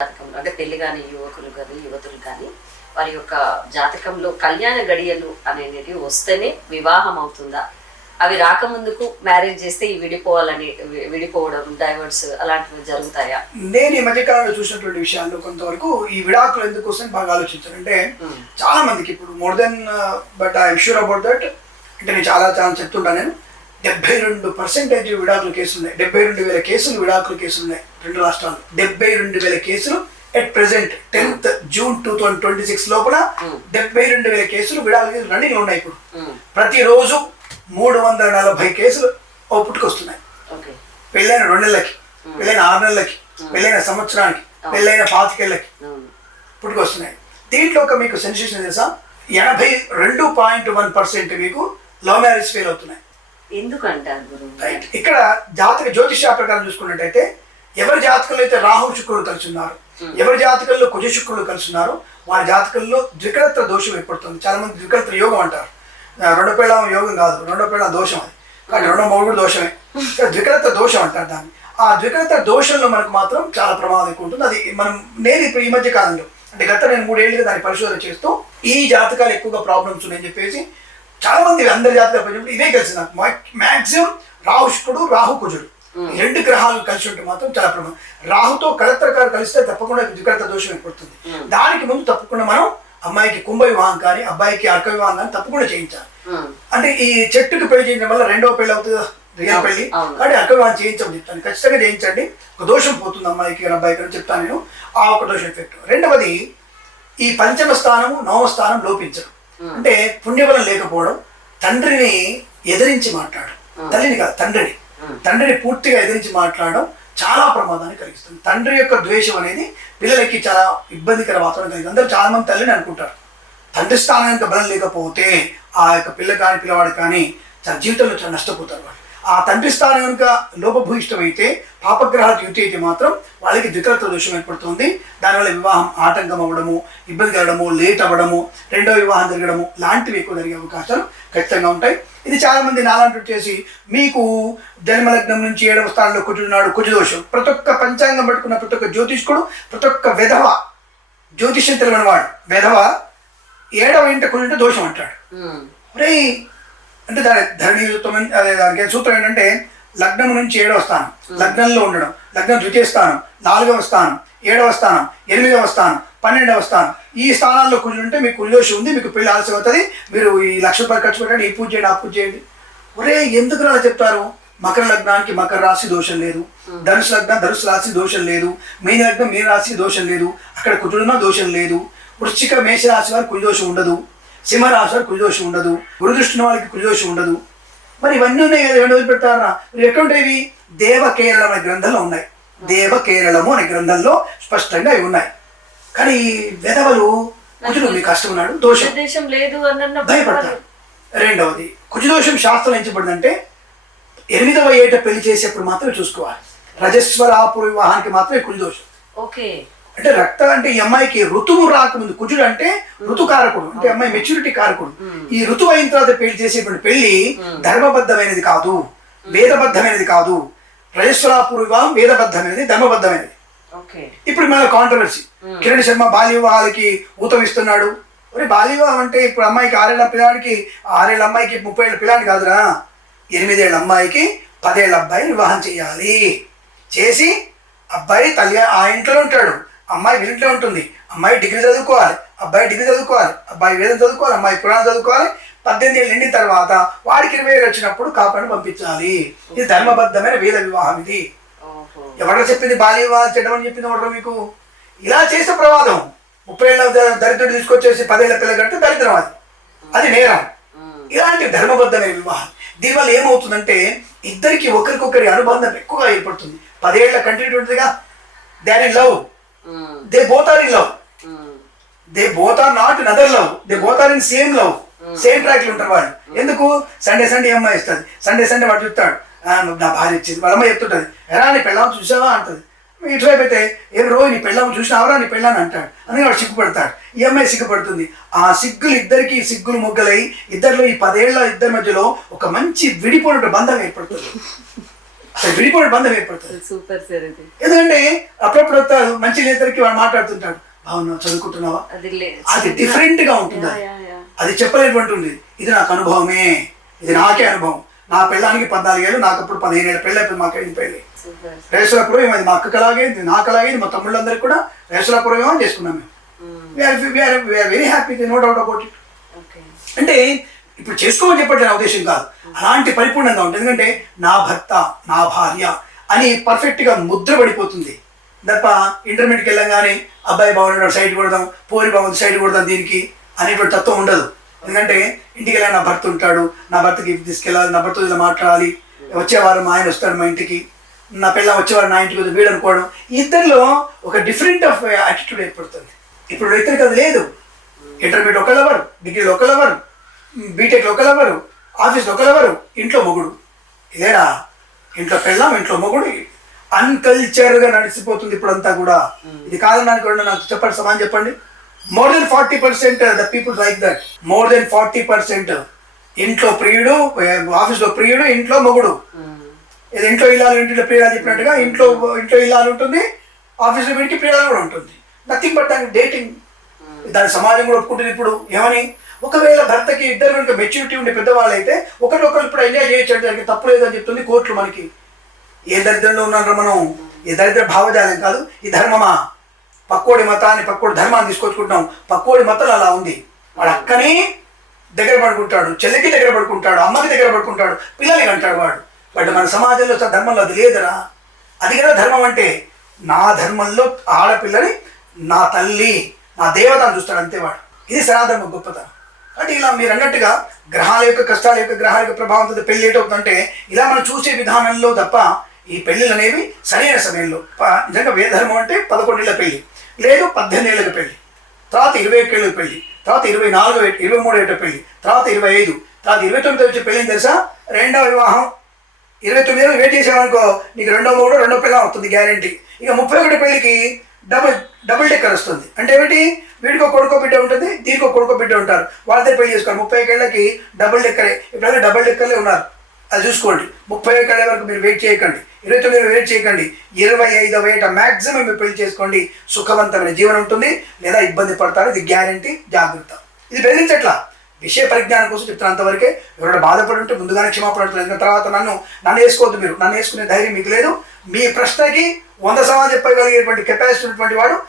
జాతకంలో అంటే పెళ్లి కాని యువకులు కానీ యువతులు కానీ వారి యొక్క జాతకంలో కళ్యాణ గడియలు అనేవి వస్తేనే వివాహం అవుతుందా, అవి రాకముందుకు మ్యారేజ్ చేస్తే ఈ విడిపోవడం డైవర్స్ అలాంటివి జరుగుతాయా? నేను ఈ మధ్యకాలంలో చూసినటువంటి విషయాల్లో కొంతవరకు ఈ విడాకులు ఎందుకు వస్తాయని బాగా ఆలోచించాను. అంటే చాలా మందికి ఇప్పుడు more than but I'm sure about that, అంటే నేను చాలా చెప్తుంటాను. నేను 72% విడాకుల కేసులు ఉన్నాయి. 72,000 కేసులు విడాకుల కేసులు ఉన్నాయి రెండు రాష్ట్రాలు. 72,000 కేసులు ఎట్ ప్రెసెంట్ 10th June 2026 లోపల 72,000 కేసులు విడాకుల కేసులు రన్నింగ్ ఉన్నాయి. ఇప్పుడు ప్రతిరోజు 340 కేసులు ఓ పుట్టుకొస్తున్నాయి. పెళ్ళైన 2 నెలలకి, పెళ్ళైన 6 నెలలకి, పెళ్ళైన సంవత్సరానికి, పెళ్ళైన 25 ఏళ్ళకి పుట్టుకొస్తున్నాయి. దీంట్లో ఒక మీకు సెన్సేషన్ తెలుసా, 82.1% మీకు లవ్ మ్యారేజ్ ఫెయిల్ అవుతున్నాయి. ఎందుకంటారు? రైట్. ఇక్కడ జాతక జ్యోతిష ప్రకారం చూసుకున్నట్టయితే ఎవరి జాతకంలో అయితే రాహు శుక్రుడు కలిసి ఉన్నారు, ఎవరి జాతకంలో కుజ శుక్రుడు కలిసి ఉన్నారు, వారి జాతకంలో ద్వికళత్ర దోషం ఏర్పడుతుంది. చాలా మంది ద్వికళత్ర యోగం అంటారు. రెండో పేళం యోగం కాదు, రెండో పేళం దోషం. అది కానీ రెండో మూడు దోషమే, ద్వికళత్ర దోషం అంటారు దాన్ని. ఆ ద్వికళత్ర దోషంలో మనకు మాత్రం చాలా ప్రమాదం ఎక్కువ ఉంటుంది. అది నేను ఇప్పుడు ఈ మధ్య కాలంలో అంటే గత నేను 3 ఏళ్ళుగా దాన్ని పరిశోధన చేస్తూ ఈ జాతకాలు ఎక్కువగా ప్రాబ్లమ్స్ ఉన్నాయని చెప్పేసి చాలా మంది అందరి జాతకాలు పనిచేప్పుడు ఇదే కలిసి నాకు మ్యాక్సిమం రాహు శుక్రుడు, రాహు కుజుడు, 2 గ్రహాలు కలిసి ఉంటే మాత్రం చాలా ప్రమాదం. రాహుతో కళత్రకారు కలిస్తే తప్పకుండా ద్వికళత్ర దోషం ఏర్పడుతుంది. దానికి ముందు తప్పకుండా మనం అమ్మాయికి కుంభ వివాహం కానీ అబ్బాయికి అర్క వివాహం కానీ తప్పకుండా చేయించాలి. అంటే ఈ చెట్టుకి పెళ్లి చేయించడం వల్ల రెండవ పెళ్లి అవుతుంది, రియల్ పెళ్లి. కానీ అర్క వివాహం చేయించమని చెప్తాను. ఖచ్చితంగా చేయించండి, ఒక దోషం పోతుంది అమ్మాయికి అబ్బాయికి అని చెప్తాను నేను. ఆ ఒక దోషం ఎఫెక్ట్. రెండవది, ఈ పంచమ స్థానము నవమ స్థానం లోపించడం, అంటే పుణ్యబలం లేకపోవడం, తండ్రిని ఎదిరించి మాట్లాడడం, తల్లిని కాదు తండ్రిని పూర్తిగా ఎదిరించి మాట్లాడడం చాలా ప్రమాదాన్ని కలిగిస్తుంది. తండ్రి యొక్క ద్వేషం అనేది పిల్లలకి చాలా ఇబ్బందికర వాతావరణం కలిగింది. అందరూ చాలా మంది తల్లిని అనుకుంటారు. తండ్రి స్థానం యొక్క బలం లేకపోతే ఆ యొక్క పిల్లవాడు కానీ చాలా జీవితంలో చాలా నష్టపోతారు వాళ్ళు. ఆ తండ్రి స్థానం కనుక లోపభూయిష్టమైతే, పాపగ్రహాలకు యుతి అయితే మాత్రం వాళ్ళకి ద్వికళత్ర దోషం ఏర్పడుతుంది. దానివల్ల వివాహం ఆటంకం అవ్వడము, ఇబ్బంది కలగడము, లేట్ అవ్వడము, రెండో వివాహం జరగడము లాంటివి ఎక్కువ జరిగే అవకాశాలు ఖచ్చితంగా ఉంటాయి. ఇది చాలా మంది నాలాంటి చేసి మీకు జన్మలగ్నం నుంచి 7వ స్థానంలో కుజుడున్నాడు, కుజదోషం. ప్రతి ఒక్క పంచాంగం పట్టుకున్న ప్రతి ఒక్క జ్యోతిష్కుడు, ప్రతి ఒక్క వెధవ, జ్యోతిష్యం తెలియని వాడు వెధవ 7వ ఇంట కుజుంటే దోషం అంటాడు. రే అంటే దానికి సూత్రం ఏంటంటే లగ్నం నుంచి 7వ స్థానం, లగ్నంలో ఉండడం, లగ్నం ద్వితీయ స్థానం, 4వ స్థానం, 7వ స్థానం, 8వ స్థానం, 12వ స్థానం, ఈ స్థానాల్లో కుజుడు ఉంటే మీకు కుజదోషం ఉంది, మీకు పెళ్లి ఆలస్యం అవుతుంది, మీరు ఈ ₹1,00,000 ఖర్చు పెట్టండి, ఈ పూజ చేయండి, ఆ పూజ చేయండి. ఒరే ఎందుకు అలా చెప్తారు? మకర లగ్నానికి మకర రాశి దోషం లేదు, ధనుసు లగ్నం ధనుసు రాశి దోషం లేదు, మీన లగ్నం మీన రాశి దోషం లేదు, అక్కడ కుజుడున్న దోషం లేదు. వృశ్చిక మేషరాశి వారికి కుజదోషం ఉండదు, సింహరాశి వారికి కుజదోషం ఉండదు, గురుదృష్టిన వారికి కుజదోషం ఉండదు. మరి ఇవన్నీ ఉన్నాయి కదా, ఇవన్నీ వదిలిపెడతారా? ఎక్కడుంటాయి? దేవకేరళం అనే గ్రంథంలో ఉన్నాయి. దేవకేరళము అనే గ్రంథంలో స్పష్టంగా ఇవి ఉన్నాయి. కానీ వెధవలు కుజుడు మీకు కష్టం ఉన్నాడు, దోషం లేదు భయపడతారు. రెండవది, కుజదోషం శాస్త్రం ఎంచబడిందంటే 8వ ఏట పెళ్లి చేసేప్పుడు మాత్రమే చూసుకోవాలి. రజస్వలాపుర వివాహానికి మాత్రమే కుజదోషం. అంటే అంటే ఈ అమ్మాయికి ఋతువు రాకముందు, కుజుడు అంటే ఋతుకారకుడు, అంటే అమ్మాయి మెచ్యూరిటీ కారకుడు. ఈ ఋతువు అయిన తర్వాత పెళ్లి చేసేటువంటి పెళ్లి ధర్మబద్ధమైనది కాదు, వేదబద్ధమైనది కాదు. రజస్వలాపుర వివాహం వేదబద్ధమైనది, ధర్మబద్ధమైనది. ఇప్పుడు మన కాంట్రవర్సీ, కిరణ్ శర్మ బాల్య వివాహాలకి ఊతం ఇస్తున్నాడు. మరి బాల్య వివాహం అంటే ఇప్పుడు అమ్మాయికి 6 ఏళ్ల పిల్లాడికి, 6 ఏళ్ల అమ్మాయికి 30 ఏళ్ల పిల్లాడి కాదురా, 8 ఏళ్ల అమ్మాయికి 10 ఏళ్ల అబ్బాయిని వివాహం చేయాలి. చేసి అబ్బాయి తల్లి ఆ ఇంట్లో ఉంటాడు, అమ్మాయి ఇంట్లో ఉంటుంది. అమ్మాయి డిగ్రీ చదువుకోవాలి, అబ్బాయి డిగ్రీ చదువుకోవాలి, అబ్బాయి వేదం చదువుకోవాలి, అమ్మాయి పురాణం చదువుకోవాలి. 18 ఏళ్ళు నిండిన తర్వాత వాడికి 20 ఏళ్ళు వచ్చినప్పుడు కాపాడిని పంపించాలి. ఇది ధర్మబద్ధమైన వేద వివాహం. ఇది ఎవరో చెప్పింది బాల్య వివాహం చేయడం చెప్పింది ఎవరో మీకు? ఇలా చేసే ప్రమాదం. 30 ఏళ్ళ దరిద్రుడు తీసుకొచ్చేసి 10 ఏళ్ల పిల్ల కంటే దరిద్రం, అది నేరం. ఇలాంటి ధర్మబద్ధమైన వివాహం. దీనివల్ల ఏమవుతుందంటే ఇద్దరికి ఒకరికొకరి అనుబంధం ఎక్కువగా ఏర్పడుతుంది. 10 ఏళ్ల కంటిన్యూటీ ఉంటుందిగా. They are in love, they both are in love, they both are not in other love, they both are in same love, same ట్రాక్లు ఉంటారు వాళ్ళు. ఎందుకు? సండే అమ్మాయి ఇస్తుంది, సండే వాడు చెప్తాడు నా భార్య ఇచ్చింది, వాళ్ళ అమ్మాయి చెప్తుంటుంది, ఎరా నీ పెళ్ళాము చూసావా అంటుంది. ఇటువైపు అయితే ఏం రోజు నీ పెళ్ళాము చూసినావరా నీ పెళ్ళాన్ని అంటాడు. అందుకని వాడు సిగ్గుపడతాడు, ఈ అమ్మాయి సిగ్గుపడుతుంది. ఆ సిగ్గులు ఇద్దరికి సిగ్గులు మొగ్గలై ఇద్దరిలో ఈ 10 ఏళ్ల ఇద్దరి మధ్యలో ఒక మంచి విడిపోయిన బంధం ఏర్పడుతుంది. అసలు విడిపోయిన బంధం ఏర్పడుతుంది. సూపర్ సార్ ఇది. ఎందుకంటే అప్పుడప్పుడు వస్తారు మంచి నేతలకి వాడు మాట్లాడుతుంటాడు, బాగున్నావు చదువుకుంటున్నావా, అది డిఫరెంట్ గా ఉంటుంది. అది చెప్పలేటువంటి ఉంది. ఇది నాకు అనుభవమే, ఇది నాకే అనుభవం. నా పిల్లానికి 14 ఏళ్ళు, నాకు అప్పుడు 15 ఏళ్ళ పెళ్ళి అయిపోయింది. మాకు 5 పెళ్ళి రేసులాపురం, అది మా అక్కకి అలాగే, నాకు అలాగే, మా తమ్ముళ్ళందరికీ కూడా రేసులాపురం ఏమో చేసుకున్నాం మేము. Very happy, no doubt about it. అంటే ఇప్పుడు చేసుకోమని చెప్పండి నా ఉద్దేశం కాదు, అలాంటి పరిపూర్ణంగా ఉంటుంది. ఎందుకంటే నా భర్త, నా భార్య అని పర్ఫెక్ట్గా ముద్ర పడిపోతుంది తప్ప ఇంటర్మీడియట్కి వెళ్ళంగానే అబ్బాయి బాగున్నాడు సైడ్ కొడదాం, పోరి బాగుంది సైడ్ కొడదాం దీనికి అనేటువంటి తత్వం ఉండదు. ఎందుకంటే ఇంటికి వెళ్ళా నా భర్త ఉంటాడు, నా భర్తకి తీసుకెళ్ళాలి, నా భర్త ఇలా మాట్లాడాలి, వచ్చేవారం మా ఆయన వస్తాడు మా ఇంటికి, నా పిల్ల వచ్చేవారు నా ఇంటికి వీడు అనుకోవడం, ఇద్దరిలో ఒక డిఫరెంట్ ఆఫ్ యాటిట్యూడ్ ఏర్పడుతుంది. ఇప్పుడు ఇద్దరికి అది లేదు. ఇంటర్మీడియట్ ఒకళ్ళెవరు, డిగ్రీలో ఒకళ్ళెవరు, బీటెక్లో ఒకళ్ళెవరు, ఆఫీస్లో ఒకళ్ళెవరు, ఇంట్లో మొగుడు ఇదేనా, ఇంట్లో పెళ్ళాం ఇంట్లో మొగుడు, అన్కల్చర్గా నడిచిపోతుంది ఇప్పుడంతా కూడా. ఇది కాదని అనుకోండి, నాకు చెప్పండి సమానం చెప్పండి. More than 40% the people like that. More than 40% ఇంట్లో ప్రియుడు, ఆఫీస్లో ప్రియుడు, ఇంట్లో మొగుడు. ఇది ఇంట్లో ఇల్లాలు ఇంట్లో ప్రియురాలు చెప్పినట్టుగా ఇంట్లో ఇల్లాలు ఉంటుంది, ఆఫీస్లో వీడికి ప్రియురాలు కూడా ఉంటుంది. నథింగ్ బట్ దాని డేటింగ్. దాని సమాజం కూడా ఒప్పుకుంటుంది. ఇప్పుడు ఏమని, ఒకవేళ భర్తకి ఇద్దరు కనుక మెచ్యూరిటీ ఉండే పెద్దవాళ్ళు అయితే ఒకరికొకరు ఇప్పుడు ఎంజాయ్ చేయొచ్చు అంటే దానికి తప్పు లేదని చెప్తుంది కోర్టులు. మనకి ఏ దరిద్రంలో ఉన్నారో మనం, ఏ దరిద్ర భావజాలం కాదు, ఈ ధర్మమా, పక్కోడి మతాన్ని పక్కోడి ధర్మాన్ని తీసుకొచ్చుకుంటున్నాం. పక్కోడి మతం అలా ఉంది. వాడు అక్కని దగ్గర పడుకుంటాడు, చెల్లికి దగ్గర పడుకుంటాడు, అమ్మకి దగ్గర పడుకుంటాడు, పిల్లలకి అంటాడు వాడు. బట్ మన సమాజంలో ధర్మంలో అది లేదరా. అది కదా ధర్మం అంటే. నా ధర్మంలో ఆడపిల్లని నా తల్లి, నా దేవతను చూస్తాడు అంతే వాడు. ఇది సనాతన గొప్పతనం. అంటే ఇలా మీరు అన్నట్టుగా గ్రహాల యొక్క కష్టాల యొక్క గ్రహాల యొక్క ప్రభావంతో పెళ్లి ఏటవుతుందంటే ఇలా మనం చూసే విధానంలో తప్ప ఈ పెళ్ళిళ్ళు అనేవి సరైన సమయంలో. నిజంగా వేదధర్మం అంటే 11 ఏళ్ళ పెళ్లి, లేదు 18 ఏళ్ళకి పెళ్లి, తర్వాత 21 ఏళ్ళకి పెళ్లి, తర్వాత 24 23 ఏళ్ళ పెళ్లి, తర్వాత 25, తర్వాత 29 వచ్చే పెళ్ళి తెలుసా, రెండవ వివాహం. 29 ఏళ్ళు వెయిట్ చేసామనుకో నీకు రెండో మొగుడు రెండో పిల్ల అవుతుంది గ్యారంటీ. ఇక 31 పెళ్లికి డబుల్ డెక్కర్ వస్తుంది. అంటే ఏమిటి, వీడికో కొడుకో బిడ్డ ఉంటుంది, దీనికో కొడుకో బిడ్డ ఉంటారు, వాళ్ళతో పెళ్లి చేసుకోవాలి. 30 ఏళ్ళకి డబుల్ డెక్కరే. ఇప్పుడైతే డబుల్ డెక్కర్లే ఉన్నారు, అది చూసుకోండి. 30 ఏళ్ళ వరకు మీరు వెయిట్ చేయకండి, 29 వెయిట్ చేయకండి, 25వ ఏట మ్యాక్సిమం మీరు పెళ్లి చేసుకోండి. సుఖవంతమైన జీవనం ఉంటుంది, లేదా ఇబ్బంది పడతారు, ఇది గ్యారంటీ. జాగ్రత్త. ఇది బెదిరించట్లా, విషయ పరిజ్ఞానం కోసం చెప్తాను అంతవరకే. ఎవరైనా బాధపడి ఉంటే ముందుగానే క్షమాపణ అడుగుతున్నాను. తర్వాత నన్ను వేసుకోవద్దు, మీరు నన్ను వేసుకునే ధైర్యం మీకు లేదు. మీ ప్రశ్నకి 100 సమాధానం చెప్పగలిగేటువంటి కెపాసిటీ ఉన్నటువంటి వాడు